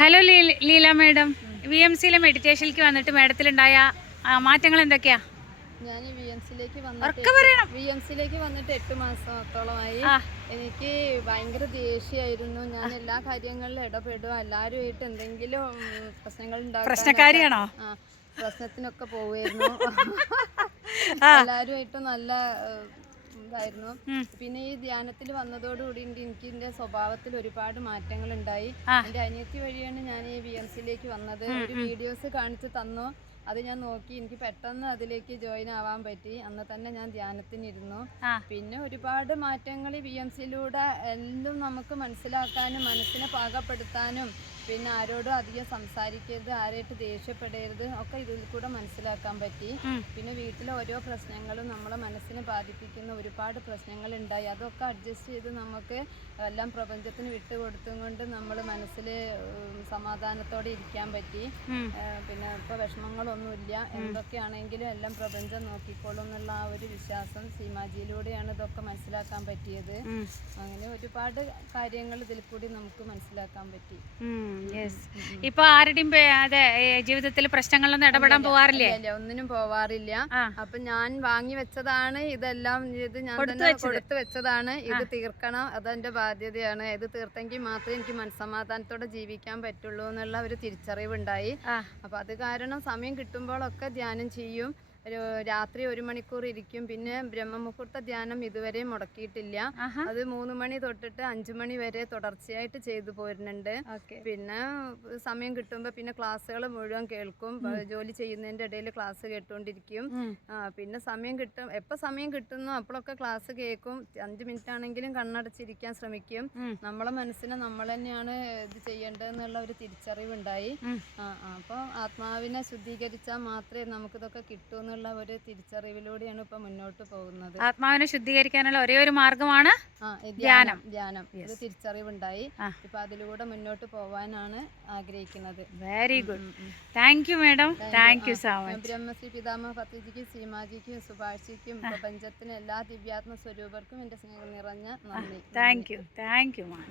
Hello Leela madam, VMCയിലെ മെഡിറ്റേഷനിലേക്ക് വന്നിട്ട് മാഡത്തിലുണ്ടായ മാറ്റങ്ങൾ എന്തൊക്കെയാ? ഞാൻ VMCയിലേക്ക് വന്നിട്ട് 8 മാസത്തോളമായി. എനിക്ക് ഭയങ്കര ദേഷ്യമായിരുന്നു. ഞാൻ എല്ലാ കാര്യങ്ങളിലും ഇടപെടുക, എല്ലാവരുമായിട്ട് എന്തെങ്കിലും പ്രശ്നങ്ങൾ പ്രശ്നക്കാരിയാണോ? പ്രശ്നത്തിനൊക്കെ പോവായിരുന്നു. എല്ലാവരുമായിട്ടും നല്ല ഇതായിരുന്നു. പിന്നെ ഈ ധ്യാനത്തിൽ വന്നതോടുകൂടി എനിക്ക് എൻ്റെ സ്വഭാവത്തിൽ ഒരുപാട് മാറ്റങ്ങൾ ഉണ്ടായി. എൻ്റെ അനിയത്തി വഴിയാണ് ഞാൻ ഈ VMCയിലേക്ക് വന്നത്. ഒരു വീഡിയോസ് കാണിച്ചു തന്നു, അത് ഞാൻ നോക്കി, എനിക്ക് പെട്ടെന്ന് അതിലേക്ക് ജോയിൻ ആവാൻ പറ്റി. അന്ന് തന്നെ ഞാൻ ധ്യാനത്തിനിരുന്നു. പിന്നെ ഒരുപാട് മാറ്റങ്ങൾ ഈ VMCയിലൂടെ എല്ലാം നമുക്ക് മനസ്സിലാക്കാനും മനസ്സിനെ പാകപ്പെടുത്താനും പിന്നെ ആരോടും അധികം സംസാരിക്കരുത്, ആരായിട്ട് ദേഷ്യപ്പെടരുത് ഒക്കെ ഇതിൽ കൂടെ മനസ്സിലാക്കാൻ പറ്റി. പിന്നെ വീട്ടിലെ ഓരോ പ്രശ്നങ്ങളും നമ്മളെ മനസ്സിനെ ബാധിപ്പിക്കുന്ന ഒരുപാട് പ്രശ്നങ്ങൾ ഉണ്ടായി. അതൊക്കെ അഡ്ജസ്റ്റ് ചെയ്ത് നമുക്ക് എല്ലാം പ്രപഞ്ചത്തിന് വിട്ടുകൊടുത്തും കൊണ്ട് നമ്മൾ മനസ്സിൽ സമാധാനത്തോടെ ഇരിക്കാൻ പറ്റി. പിന്നെ ഇപ്പോൾ വിഷമങ്ങളൊന്നുമില്ല, എന്തൊക്കെയാണെങ്കിലും എല്ലാം പ്രപഞ്ചം നോക്കിക്കോളും എന്നുള്ള ആ ഒരു വിശ്വാസം സീമാജിയിലൂടെയാണ് ഇതൊക്കെ മനസ്സിലാക്കാൻ പറ്റിയത്. അങ്ങനെ ഒരുപാട് കാര്യങ്ങൾ ഇതിൽ കൂടി നമുക്ക് മനസ്സിലാക്കാൻ പറ്റി. ഇപ്പൊ ആരുടെയും ജീവിതത്തിൽ പ്രശ്നങ്ങളൊന്നും ഇടപെടാൻ പോവാറില്ലേ? ഒന്നിനും പോവാറില്ല. അപ്പൊ ഞാൻ വാങ്ങി വെച്ചതാണ് ഇതെല്ലാം, ഇത് ഞാൻ തന്നെ കൊടുത്തു വെച്ചതാണ്. ഇത് തീർക്കണം, അതെന്റെ ബാധ്യതയാണ്. ഇത് തീർത്തെങ്കിൽ മാത്രമേ എനിക്ക് മനസ്സമാധാനത്തോടെ ജീവിക്കാൻ പറ്റുള്ളൂ എന്നുള്ള ഒരു തിരിച്ചറിവുണ്ടായി. അപ്പൊ അത് കാരണം സമയം കിട്ടുമ്പോഴൊക്കെ ധ്യാനം ചെയ്യും. രാത്രി 1 മണിക്കൂർ ഇരിക്കും. പിന്നെ ബ്രഹ്മമുഹൂർത്ത ധ്യാനം ഇതുവരെ മുടക്കിയിട്ടില്ല. അത് 3 മണി തൊട്ടിട്ട് 5 മണി വരെ തുടർച്ചയായിട്ട് ചെയ്തു പോരുന്നുണ്ട്. പിന്നെ സമയം കിട്ടുമ്പോൾ പിന്നെ ക്ലാസ്സുകൾ മുഴുവൻ കേൾക്കും. ജോലി ചെയ്യുന്നതിൻ്റെ ഇടയിൽ ക്ലാസ് കേട്ടുകൊണ്ടിരിക്കും. പിന്നെ എപ്പോൾ സമയം കിട്ടുന്നു അപ്പോഴൊക്കെ ക്ലാസ് കേൾക്കും. 5 മിനിറ്റ് ആണെങ്കിലും കണ്ണടച്ചിരിക്കാൻ ശ്രമിക്കും. നമ്മളെ മനസ്സിനെ നമ്മൾ തന്നെയാണ് ഇത് ചെയ്യേണ്ടതെന്നുള്ള ഒരു തിരിച്ചറിവുണ്ടായി. അപ്പോൾ ആത്മാവിനെ ശുദ്ധീകരിച്ചാൽ മാത്രമേ നമുക്കിതൊക്കെ കിട്ടൂ എന്നുള്ള ഒരു തിരിച്ചറിവിലൂടെയാണ് ഇപ്പൊ മുന്നോട്ട് പോകുന്നത്. ആത്മാവിനെ ശുദ്ധീകരിക്കാനുള്ള ഒരേ ഒരു മാർഗമാണ് ധ്യാനം. ഇത് തിരിച്ചറിവുണ്ടായി. ഇപ്പൊ അതിലൂടെ മുന്നോട്ട് പോവാനാണ് ആഗ്രഹിക്കുന്നത്. Very good, thank you madam, thank you so much. Brahmashri പിതാമഹ പത്രിജിക്കും സീമാജിക്കും സുഭാഷിക്കും പ്രപഞ്ചത്തിന് എല്ലാ ദിവ്യാത്മ സ്വരൂപർക്കും എന്റെ സ്നേഹം നിറഞ്ഞ നന്ദി. Thank you ma'am.